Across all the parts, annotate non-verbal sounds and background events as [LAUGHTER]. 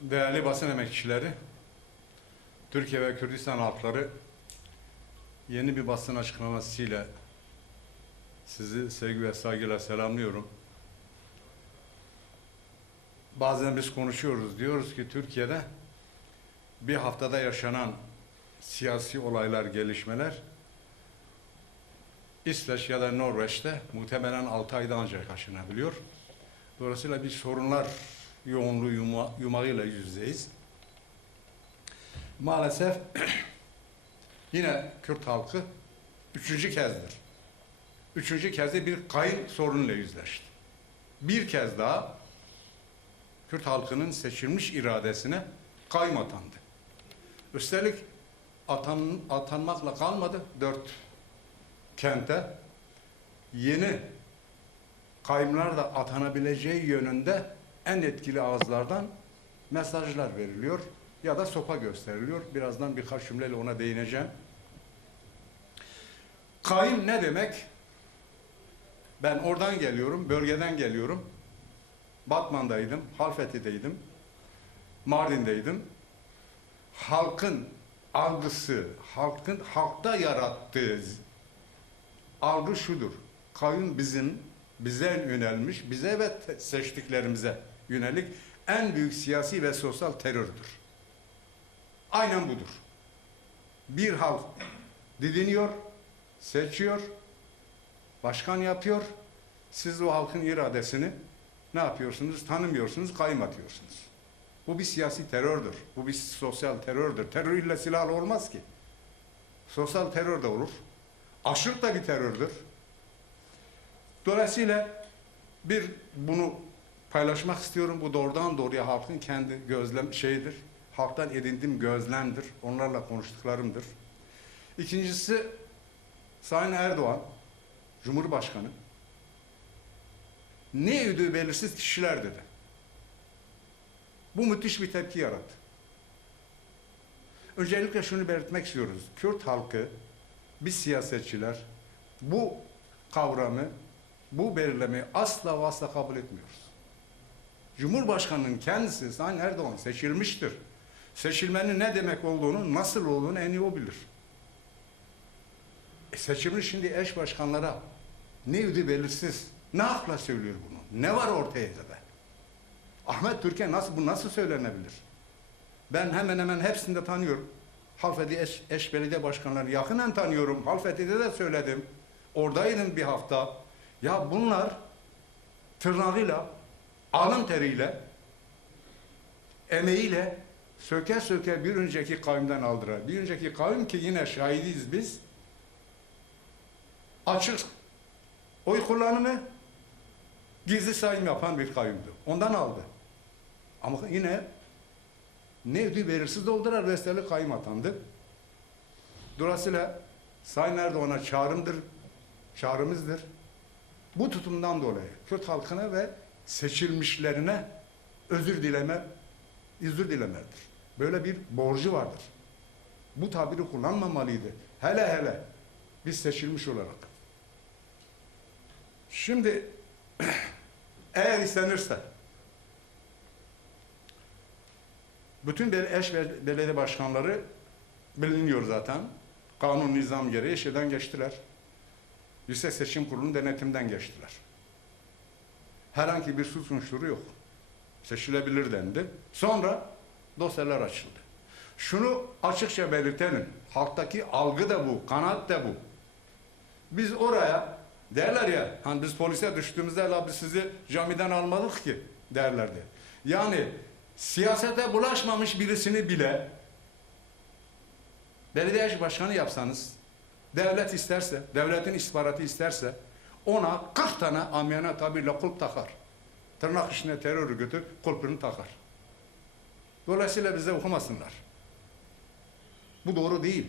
Değerli basın emekçileri, Türkiye ve Kürdistan halkları yeni bir basın açıklamasıyla sizi sevgi ve saygıyla selamlıyorum. Bazen biz konuşuyoruz, diyoruz ki Türkiye'de bir haftada yaşanan siyasi olaylar, gelişmeler İsveç ya da Norveç'te muhtemelen 6 ayda ancak aşınabiliyor. Dolayısıyla bir sorunlar yoğunluğu yuma, yumağıyla yüzdeyiz. Maalesef [CLEARS THROAT] yine Kürt halkı üçüncü kezdir. Üçüncü kez de bir kayın sorunuyla yüzleşti. Bir kez daha Kürt halkının seçilmiş iradesine kayyum atandı. Üstelik atan, atanmakla kalmadı. Dört kente yeni kayyumlar da atanabileceği yönünde en etkili ağızlardan mesajlar veriliyor ya da sopa gösteriliyor. Birazdan birkaç cümleyle ona değineceğim. Kayyum ne demek? Ben oradan geliyorum, bölgeden geliyorum. Batman'daydım, Halfeti'deydim, Mardin'deydim. Halkın algısı, halkın halkta yarattığı algı şudur. Kayyum bizim bize yönelmiş, bize ve seçtiklerimize yönelik en büyük siyasi ve sosyal terördür. Aynen budur. Bir halk didiniyor, seçiyor, başkan yapıyor. Siz o halkın iradesini ne yapıyorsunuz? Tanımıyorsunuz, kayyum atıyorsunuz. Bu bir siyasi terördür. Bu bir sosyal terördür. Terör illa silahlı olmaz ki. Sosyal terör de olur. Aşırı da bir terördür. Dolayısıyla bir bunu paylaşmak istiyorum. Bu doğrudan doğruya halkın kendi gözlem şeyidir. Halktan edindiğim gözlemdir. Onlarla konuştuklarımdır. İkincisi Sayın Erdoğan, Cumhurbaşkanı ne ödüğü belirsiz kişiler dedi. Bu müthiş bir tepki yarattı. Öncelikle şunu belirtmek istiyoruz. Kürt halkı, biz siyasetçiler bu kavramı, bu belirlemeyi asla ve asla kabul etmiyoruz. Cumhurbaşkanının kendisi Sayın Erdoğan seçilmiştir. Seçilmenin ne demek olduğunu, nasıl olduğunu en iyi o bilir. E seçilmiş şimdi eş başkanlara ne yüzü belirsiz. Ne hakla söylüyor bunu? Ne var ortaya da? Ahmet Türkiye nasıl bu nasıl söylenebilir? Ben hemen hemen hepsini de tanıyorum. Halfeti eş, eş belediye başkanlarını yakından tanıyorum. Halfeti'de de söyledim. Oradaydım bir hafta. Ya bunlar tırnağıyla, alın teriyle, emeğiyle söke söke bir önceki kavimden aldılar. Bir önceki kavim ki yine şahidiyiz biz. Açık oy kullanımı gizli sayım yapan bir kavimdi. Ondan aldı. Ama yine ne ödü belirsiz doldurar vesile kayyum atandı. Dolayısıyla Sayın Erdoğan'a çağrımdır, çağrımızdır. Bu tutumdan dolayı Kürt halkına ve seçilmişlerine özür dileme, özür dilemedir. Böyle bir borcu vardır. Bu tabiri kullanmamalıydı. Hele hele biz seçilmiş olarak. Şimdi [CLEARS THROAT] eğer istenirse bütün eş belediye başkanları biliniyor zaten. Kanun nizam gereği şeyden geçtiler. Yüksek Seçim Kurulu'nun denetimden geçtiler. Herhangi bir suç unsuru yok. Seçilebilir dendi. Sonra dosyalar açıldı. Şunu açıkça belirtelim. Halktaki algı da bu, kanaat da bu. Biz oraya derler ya, hani biz polise düştüğümüzde la biz sizi camiden almadık ki derlerdi. Yani siyasete bulaşmamış birisini bile belediye başkanı yapsanız, devlet isterse, devletin istihbaratı isterse ona 40 tane amiyane tabirle kulp takar. Tırnak içine terör örgütü kulpunu takar. Dolayısıyla bize okumasınlar. Bu doğru değil.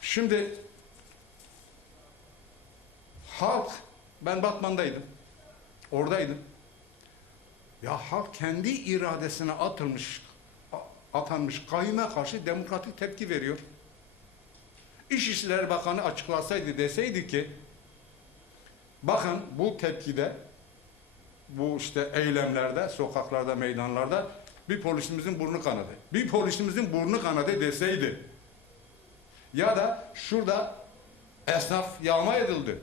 Şimdi halk, ben Batman'daydım. Oradaydım. Ya halk kendi iradesine atılmış, atanmış kayyume karşı demokratik tepki veriyor. İçişleri Bakanı açıklasaydı deseydi ki bakın bu tepkide bu işte eylemlerde, sokaklarda, meydanlarda bir polisimizin burnu kanadı. Bir polisimizin burnu kanadı deseydi. Ya da şurada esnaf yağma edildi.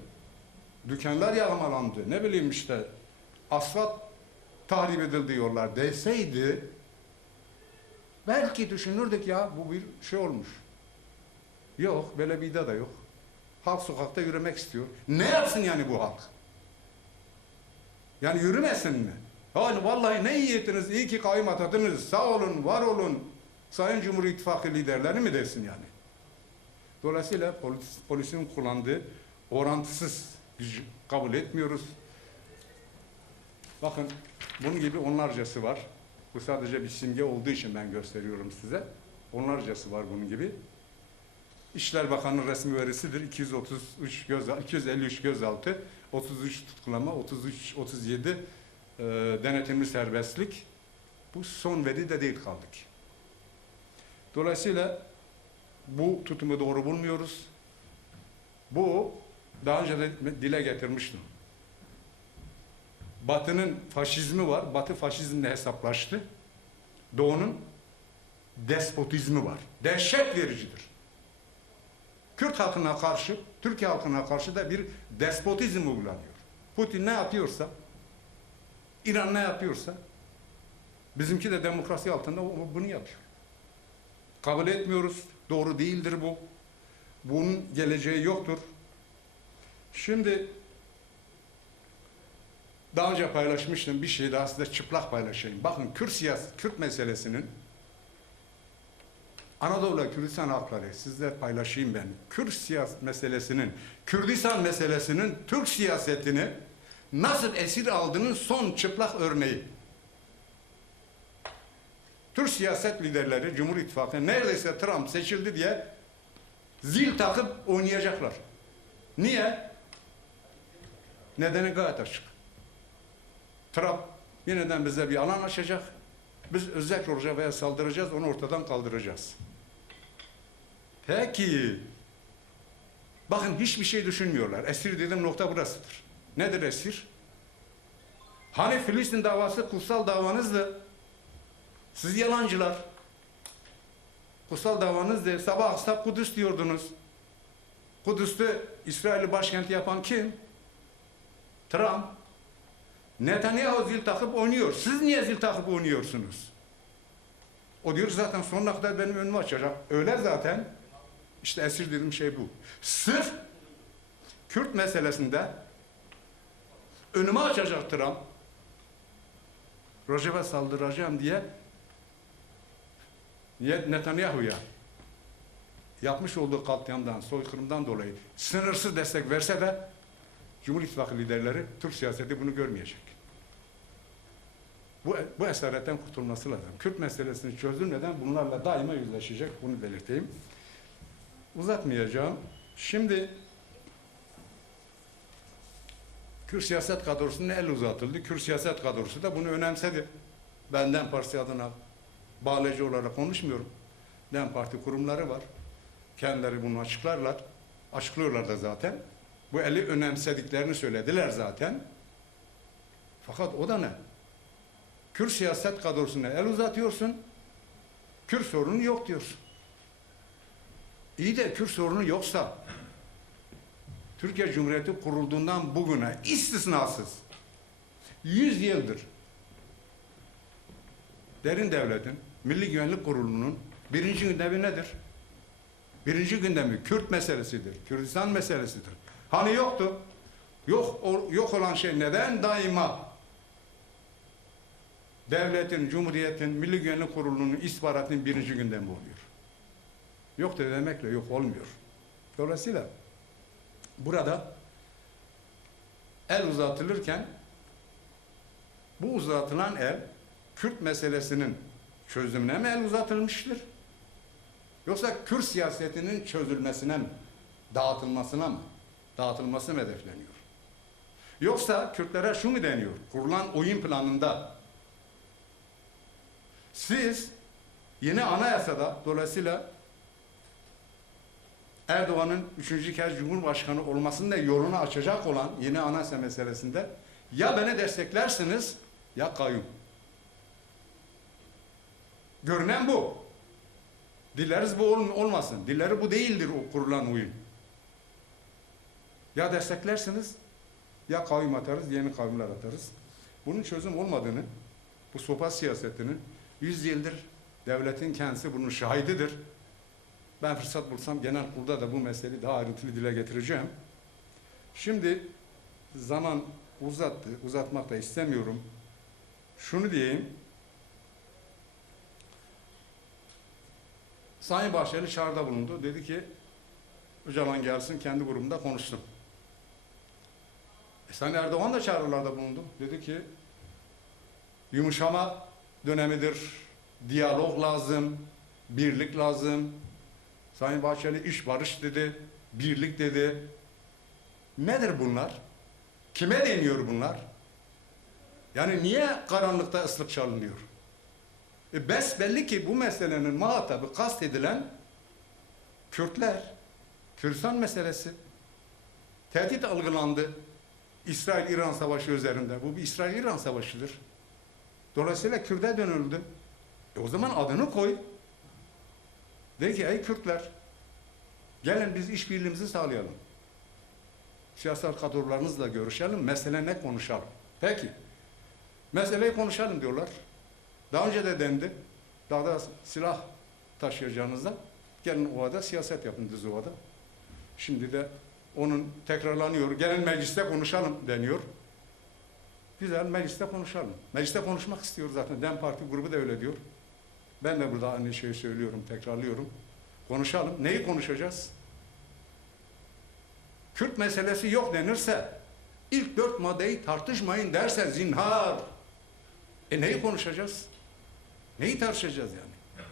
Dükkanlar yağmalandı. Ne bileyim işte asfalt tahrip edildi diyorlar deseydi belki düşünürdük ya bu bir şey olmuş. Yok böyle bir da yok. Halk sokakta yürümek istiyor. Ne yapsın yani bu halk? Yani yürümesin mi? Yani vallahi ne iyi ettiniz, iyi ki kayyum atadınız, sağ olun, var olun. Sayın Cumhur İttifakı liderleri mi desin yani? Dolayısıyla polis, polisin kullandığı orantısız gücü kabul etmiyoruz. Bakın bunun gibi onlarcası var. Bu sadece bir simge olduğu için ben gösteriyorum size. Onlarcası var bunun gibi. İşler Bakanı resmi verisidir. 233 göz 253 gözaltı, 33 tutuklama, 33 37 e, denetimli serbestlik. Bu son veri de değil kaldık. Dolayısıyla bu tutumu doğru bulmuyoruz. Bu daha önce de dile getirmiştim. Batı'nın faşizmi var. Batı faşizmle hesaplaştı. Doğu'nun despotizmi var. Dehşet vericidir. Kürt halkına karşı, Türkiye halkına karşı da bir despotizm uygulanıyor. Putin ne yapıyorsa, İran ne yapıyorsa, bizimki de demokrasi altında bunu yapıyor. Kabul etmiyoruz. Doğru değildir bu. Bunun geleceği yoktur. Şimdi daha önce paylaşmıştım bir şey daha size çıplak paylaşayım. Bakın Kürt siyasi, Kürt meselesinin Anadolu Kürdistan halkları sizle paylaşayım ben. Kürt siyaset meselesinin, Kürdistan meselesinin Türk siyasetini nasıl esir aldığının son çıplak örneği. Türk siyaset liderleri Cumhur İttifakı neredeyse Trump seçildi diye zil takıp oynayacaklar. Niye? Nedeni gayet açık. Trump yeniden bize bir alan açacak. Biz özel Rojava'ya saldıracağız, onu ortadan kaldıracağız. Peki. Bakın hiçbir şey düşünmüyorlar. Esir dediğim nokta burasıdır. Nedir esir? Hani Filistin davası kutsal davanızdı. Siz yalancılar. Kutsal davanızdı. Sabah akşam Kudüs diyordunuz. Kudüs'te İsrail'i başkenti yapan kim? Trump. Netanyahu zil takıp oynuyor. Siz niye zil takıp oynuyorsunuz? O diyor zaten sonuna kadar benim önümü açacak. Öyle zaten. İşte esir dediğim şey bu. Sırf Kürt meselesinde önümü açacak Trump. Rojet'e saldıracağım diye Netanyahu'ya yapmış olduğu katliamdan, soykırımdan dolayı sınırsız destek verse de Cumhur İttifakı liderleri Türk siyaseti bunu görmeyecek. Bu, bu esaretten kurtulması lazım. Kürt meselesini çözülmeden bunlarla daima yüzleşecek. Bunu belirteyim. Uzatmayacağım. Şimdi Kürt siyaset kadrosuna el uzatıldı. Kürt siyaset kadrosu da bunu önemsedi. Ben DEM Partisi adına bağlayıcı olarak konuşmuyorum. DEM Parti kurumları var. Kendileri bunu açıklarlar. Açıklıyorlar da zaten. Bu eli önemsediklerini söylediler zaten. Fakat o da ne? Kürt siyaset kadrosuna el uzatıyorsun. Kürt sorunu yok diyorsun. İyi de Kürt sorunu yoksa Türkiye Cumhuriyeti kurulduğundan bugüne istisnasız 100 yıldır derin devletin Milli Güvenlik Kurulu'nun birinci gündemi nedir? Birinci gündemi Kürt meselesidir, Kürdistan meselesidir. Hani yoktu? Yok, yok olan şey neden daima devletin, cumhuriyetin, Milli Güvenlik Kurulu'nun istihbaratının birinci gündemi oluyor? Yok da demekle yok olmuyor. Dolayısıyla burada el uzatılırken bu uzatılan el Kürt meselesinin çözümüne mi el uzatılmıştır? Yoksa Kürt siyasetinin çözülmesine mi? Dağıtılmasına mı? Dağıtılması mı hedefleniyor? Yoksa Kürtlere şu mu deniyor? Kurulan oyun planında siz yeni anayasada dolayısıyla Erdoğan'ın üçüncü kez Cumhurbaşkanı olmasının da yolunu açacak olan yeni anayasa meselesinde Ya beni desteklersiniz ya kayyum. Görünen bu. Dileriz bu ol- olmasın. Dilleri bu değildir o kurulan oyun. Ya desteklersiniz ya kayyum atarız, yeni kayyumlar atarız. Bunun çözüm olmadığını, bu sopa siyasetinin 100 yıldır devletin kendisi bunun şahididir. Ben fırsat bulsam genel kurulda da bu meseleyi daha ayrıntılı dile getireceğim. Şimdi zaman uzattı, uzatmak da istemiyorum. Şunu diyeyim. Sayın Bahçeli çağrıda bulundu. Dedi ki Öcalan gelsin kendi grubunda konuşsun. E Sayın Erdoğan da çağrılarda bulundu. Dedi ki yumuşama dönemidir. Diyalog lazım. Birlik lazım. Sayın Bahçeli iş barış dedi. Birlik dedi. Nedir bunlar? Kime deniyor bunlar? Yani niye karanlıkta ıslık çalınıyor? E besbelli ki bu meselenin muhatabı kastedilen Kürtler. Kürdistan meselesi. Tehdit algılandı. İsrail-İran savaşı üzerinde. Bu bir İsrail-İran savaşıdır. Dolayısıyla Kürt'e dönüldü. E o zaman adını koy. De ki ey Kürtler gelin biz işbirliğimizi sağlayalım. Siyasal kadrolarınızla görüşelim. Mesele ne konuşalım. Peki. Meseleyi konuşalım diyorlar. Daha önce de dendi. Dağda silah taşıyacağınızda gelin ovada siyaset yapın düz ovada. Şimdi de onun tekrarlanıyor. Gelin mecliste konuşalım deniyor. Güzel mecliste konuşalım. Mecliste konuşmak istiyor zaten. DEM Parti grubu da öyle diyor. Ben de burada aynı şeyi söylüyorum, tekrarlıyorum. Konuşalım. Neyi konuşacağız? Kürt meselesi yok denirse, ilk dört maddeyi tartışmayın derse zinhar. E neyi konuşacağız? Neyi tartışacağız yani?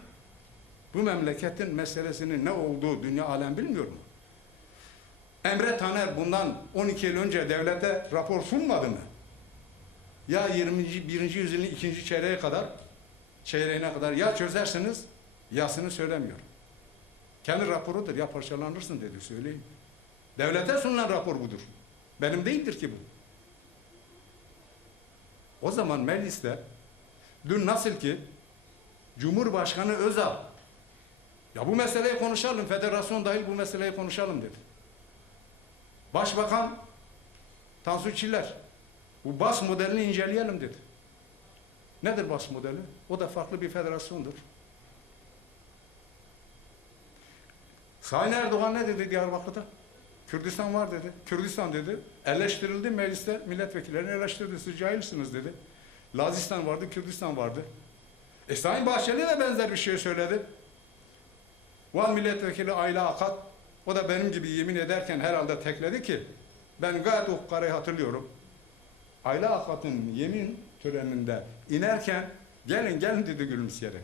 Bu memleketin meselesinin ne olduğu dünya alem bilmiyor mu? Emre Taner bundan 12 yıl önce devlete rapor sunmadı mı? Ya 21. yüzyılın ikinci çeyreğe kadar, çeyreğine kadar ya çözersiniz, yasını söylemiyor. Kendi raporudur, ya parçalanırsın dedi, söyleyeyim. Devlete sunulan rapor budur. Benim değildir ki bu. O zaman mecliste dün nasıl ki Cumhurbaşkanı Özal ya bu meseleyi konuşalım, federasyon dahil bu meseleyi konuşalım dedi. Başbakan Tansu Çiller bu bas modelini inceleyelim dedi. Nedir bas modeli? O da farklı bir federasyondur. Sayın Erdoğan ne dedi Diyarbakır'da? Kürdistan var dedi. Kürdistan dedi. Eleştirildi mecliste milletvekillerini eleştirdi. Siz cahilsiniz dedi. Lazistan vardı, Kürdistan vardı. E Sayın Bahçeli de benzer bir şey söyledi. Van milletvekili Ayla Akat o da benim gibi yemin ederken herhalde tekledi ki ben gayet ukkarayı hatırlıyorum. Ayla Akat'ın yemin töreninde inerken gelin gelin dedi gülümseyerek.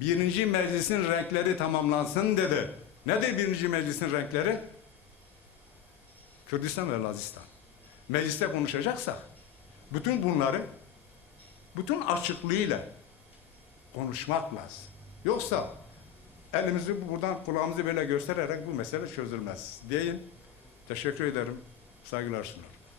Birinci meclisin renkleri tamamlansın dedi. Nedir birinci meclisin renkleri? Kürdistan ve Lazistan. Mecliste konuşacaksak bütün bunları bütün açıklığıyla konuşmak lazım. Yoksa elimizi buradan kulağımızı böyle göstererek bu mesele çözülmez. Diyeyim. Teşekkür ederim. Saygılar sunarım.